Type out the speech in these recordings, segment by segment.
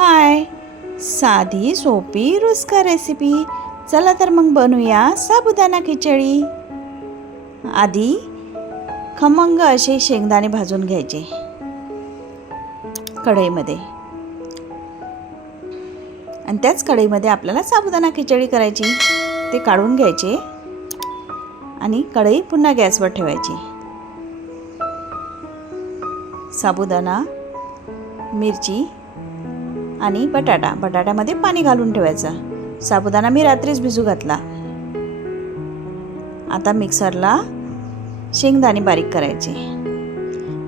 हाय, साधी सोपी रुचकर रेसिपी. चला तर मग बनवूया साबुदाणा खिचडी. आधी खमंग असे शेंगदाणे भाजून घ्यायचे कढईमध्ये, आणि त्याच कढईमध्ये आपल्याला साबुदाणा खिचडी करायची. ते काढून घ्यायचे आणि कढई पुन्हा गॅसवर ठेवायची. साबुदाणा, मिरची आणि बटाट्यामध्ये पाणी घालून ठेवायचं. साबुदाणा मी रात्रीच भिजू घातला. आता मिक्सरला शेंगदाणे बारीक करायचे.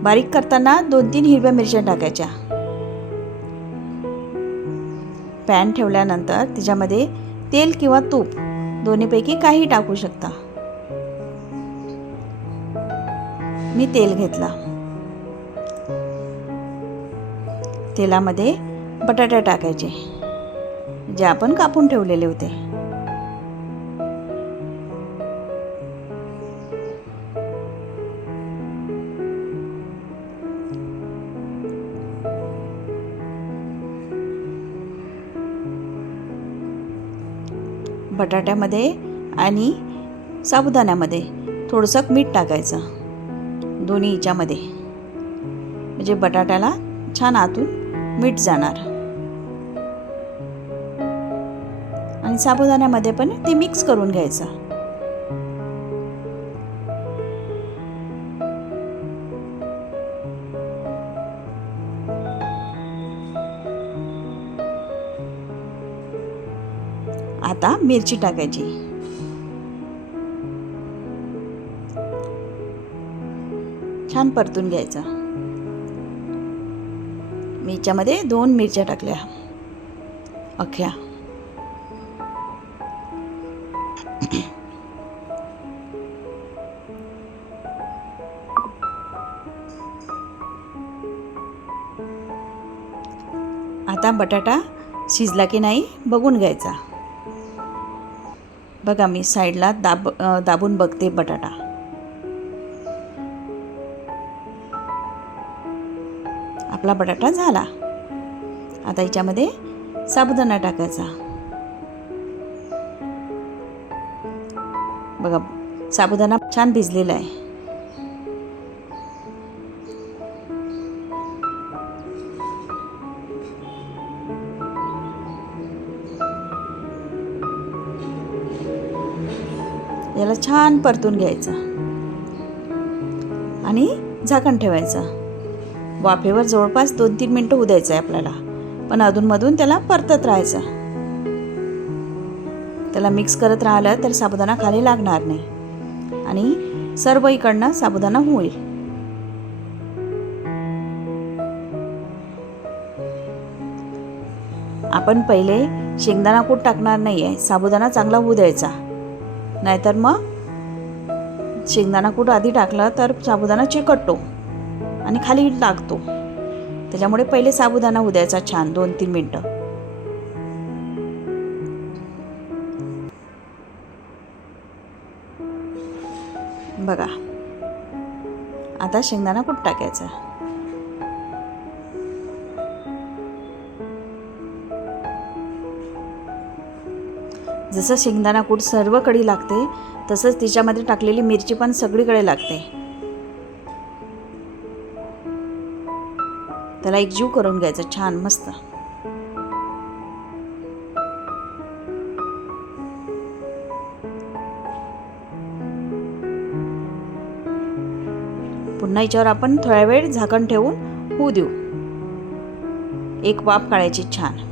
बारीक करताना 2-3 हिरव्या मिरच्या टाकायच्या. पॅन ठेवल्यानंतर त्याच्यामध्ये तेल किंवा तूप दोन्हीपैकी काही टाकू शकता. मी तेल घेतला. तेलामध्ये बटाटे टाकायचे जे आपण कापून ठेवलेले होते. बटाट्यामध्ये आणि साबुदाण्यामध्ये थोडंसं मीठ टाकायचं दोन्ही ह्याच्यामध्ये, म्हणजे बटाट्याला छान आतून मीठ जाणार. आणि साबुदाण्यामध्ये पण ते मिक्स करून घ्यायचं. आता मिरची टाकायची. छान परतून घ्यायचं. मी याच्यामध्ये 2 मिरच्या टाकल्या अख्ख्या. आता बटाटा शिजला की नाही बघून घ्यायचा. बघा, मी साईडला दाबून बघते बटाटा. आपला बटाटा झाला. आता याच्यामध्ये साबुदाणा टाकायचा. बघा, साबुदाणा छान भिजलेला आहे. याला छान परतून घ्यायचं आणि झाकण ठेवायचं. वाफेवर जवळपास 2-3 मिनिटं होऊ द्यायचं आहे आपल्याला, पण अधूनमधून त्याला परतत राहायचं. त्याला मिक्स करत राहिलं तर साबुदाणा खाली लागणार नाही आणि सर्व इकडनं साबुदाणा होईल. आपण पहिले शेंगदाणा कूट टाकणार नाही आहे. साबुदाणा चांगला होऊ द्यायचा, नाहीतर मग शेंगदाणा कूट आधी टाकला तर साबुदाणा चिकटतो आणि खाली लागतो. त्याच्यामुळे पहिले साबुदाणा होऊ द्यायचा छान 2-3 मिनिटं. बघा, आता शेंगदाणा कूट टाकायचा. जसं शेंगदाणा कूट सर्वकडे लागते तसंच तिच्यामध्ये टाकलेली मिरची पण सगळीकडे लागते. त्याला एकजीव करून घ्यायचं छान मस्त. पुन्हा याच्यावर आपण थोडा वेळ झाकण ठेवून होऊ देऊ. एक वाफ काढायची छान.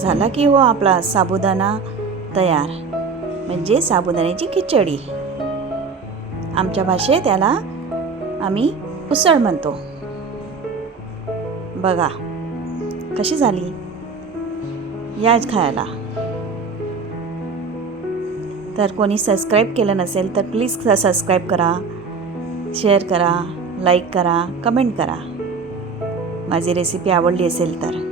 झाला की हो आपला साबुदाणा तयार, म्हणजे साबुदाण्याची खिचडी. आमच्या भाषेत त्याला आम्ही उसळ म्हणतो. बघा कशी झाली, याच खायला. तर कोणी सबस्क्राईब केलं नसेल तर प्लीज सबस्क्राईब करा, शेअर करा, लाईक करा, कमेंट करा. माझी रेसिपी आवडली असेल तर.